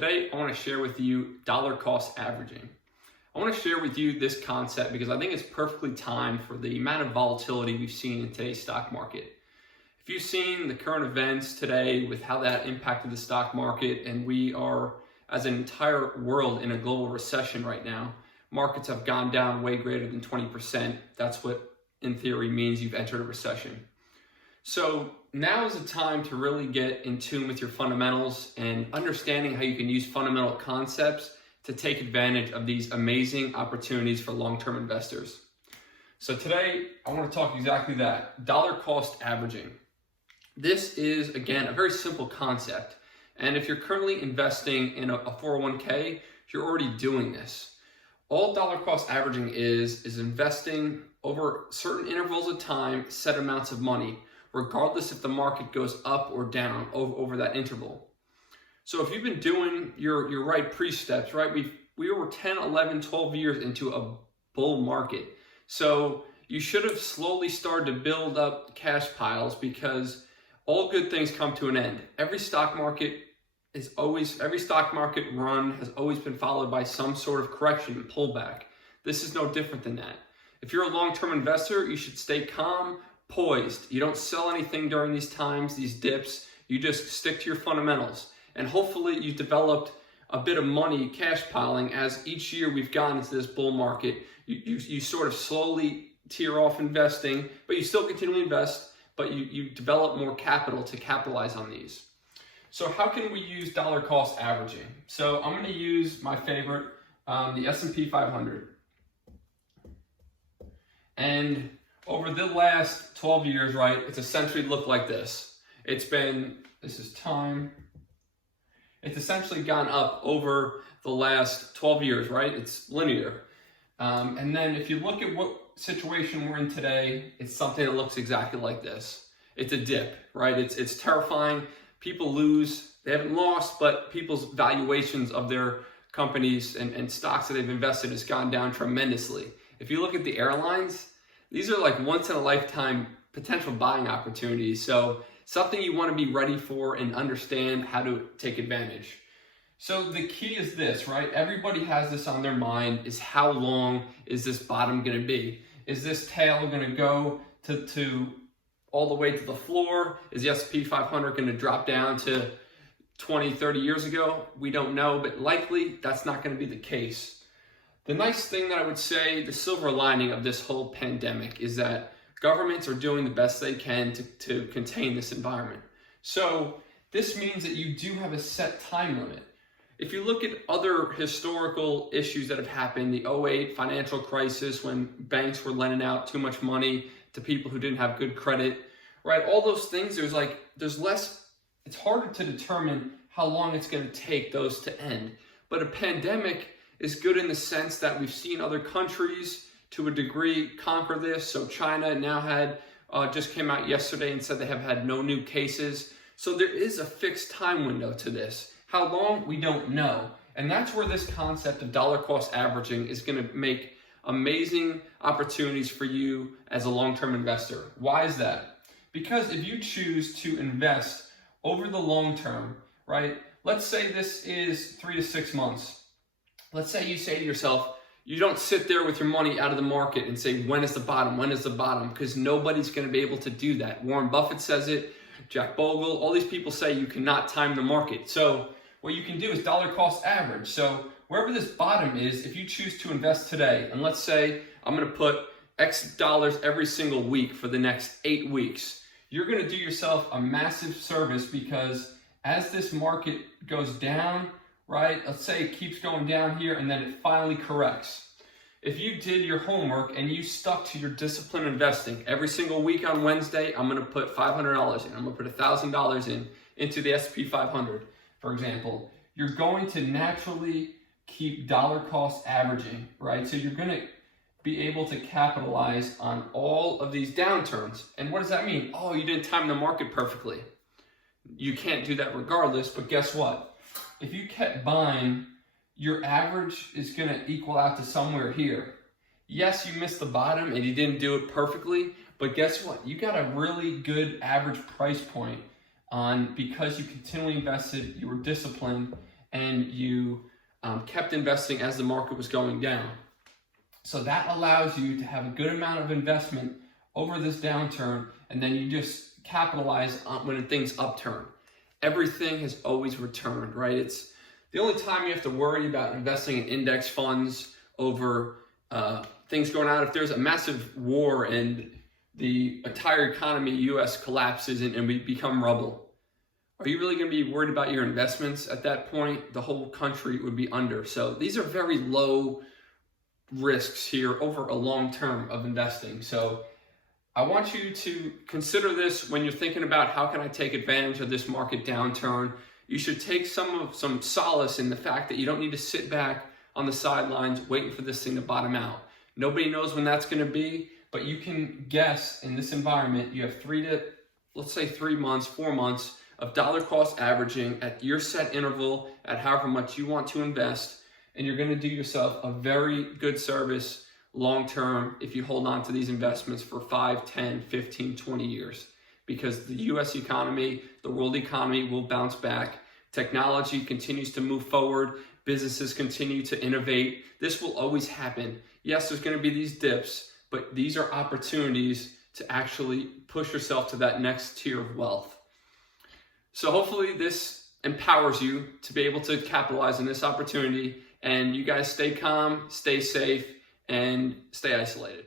Today, I want to share with you dollar cost averaging. I want to share with you this concept because I think it's perfectly timed for the amount of volatility we've seen in today's stock market. If you've seen the current events today with how that impacted the stock market, and we are, as an entire world, in a global recession right now, markets have gone down way greater than 20%. That's what, in theory, means you've entered a recession. So now is the time to really get in tune with your fundamentals and understanding how you can use fundamental concepts to take advantage of these amazing opportunities for long-term investors. So today, I want to talk exactly that, dollar cost averaging. This is, again, a very simple concept. And if you're currently investing in a 401k, you're already doing this. All dollar cost averaging is investing over certain intervals of time, set amounts of money, regardless if the market goes up or down over that interval. So if you've been doing your right pre-steps, right, we were 10, 11, 12 years into a bull market. So you should have slowly started to build up cash piles because all good things come to an end. Every stock market run has always been followed by some sort of correction and pullback. This is no different than that. If you're a long-term investor, you should stay calm, poised. You don't sell anything during these times, these dips. You just stick to your fundamentals. And hopefully you've developed a bit of money cash piling as each year we've gone into this bull market. You sort of slowly tear off investing, but you still continue to invest, but you develop more capital to capitalize on these. So how can we use dollar cost averaging? So I'm going to use my favorite, the S&P 500. And over the last 12 years, right, it's essentially looked like this. It's essentially gone up over the last 12 years, right? It's linear. And then if you look at what situation we're in today, it's something that looks exactly like this. It's a dip, right? It's terrifying. People lose. They haven't lost, but people's valuations of their companies and stocks that they've invested has gone down tremendously. If you look at the airlines, these are like once in a lifetime potential buying opportunities. So something you want to be ready for and understand how to take advantage. So the key is this, right? Everybody has this on their mind, is how long is this bottom going to be? Is this tail going to go to all the way to the floor? Is the S&P 500 going to drop down to 20, 30 years ago? We don't know, but likely that's not going to be the case. The nice thing that I would say, the silver lining of this whole pandemic is that governments are doing the best they can to contain this environment. So this means that you do have a set time limit. If you look at other historical issues that have happened, the 2008 financial crisis when banks were lending out too much money to people who didn't have good credit, right? All those things, it's harder to determine how long it's going to take those to end. But a pandemic is good in the sense that we've seen other countries to a degree conquer this. So China now just came out yesterday and said they have had no new cases. So there is a fixed time window to this. How long, we don't know. And that's where this concept of dollar cost averaging is going to make amazing opportunities for you as a long-term investor. Why is that? Because if you choose to invest over the long term, right? Let's say this is 3 to 6 months. Let's say you say to yourself, you don't sit there with your money out of the market and say, when is the bottom? When is the bottom? Because nobody's going to be able to do that. Warren Buffett says it, Jack Bogle, all these people say you cannot time the market. So what you can do is dollar cost average. So wherever this bottom is, if you choose to invest today, and let's say I'm going to put X dollars every single week for the next 8 weeks, you're going to do yourself a massive service because as this market goes down, right? Let's say it keeps going down here and then it finally corrects. If you did your homework and you stuck to your disciplined investing, every single week on Wednesday, I'm going to put $500 in. I'm going to put $1,000 into the S&P 500, for example. You're going to naturally keep dollar cost averaging, right? So you're going to be able to capitalize on all of these downturns. And what does that mean? Oh, you didn't time the market perfectly. You can't do that regardless, but guess what? If you kept buying, your average is going to equal out to somewhere here. Yes, you missed the bottom and you didn't do it perfectly, but guess what? You got a really good average price point on because you continually invested, you were disciplined, and you kept investing as the market was going down. So that allows you to have a good amount of investment over this downturn, and then you just capitalize on when things upturn. Everything has always returned, right? It's the only time you have to worry about investing in index funds over things going out. If there's a massive war and the entire economy, US, collapses and we become rubble, are you really going to be worried about your investments at that point? The whole country would be under. So these are very low risks here over a long term of investing. So I want you to consider this when you're thinking about how can I take advantage of this market downturn. You should take some solace in the fact that you don't need to sit back on the sidelines waiting for this thing to bottom out. Nobody knows when that's going to be, but you can guess in this environment you have 3 months, 4 months of dollar cost averaging at your set interval at however much you want to invest, and you're going to do yourself a very good service long term if you hold on to these investments for 5, 10, 15, 20 years, because the US economy, the world economy will bounce back. Technology continues to move forward. Businesses continue to innovate. This will always happen. Yes, there's going to be these dips, but these are opportunities to actually push yourself to that next tier of wealth. So hopefully this empowers you to be able to capitalize on this opportunity, and you guys stay calm, stay safe, and stay isolated.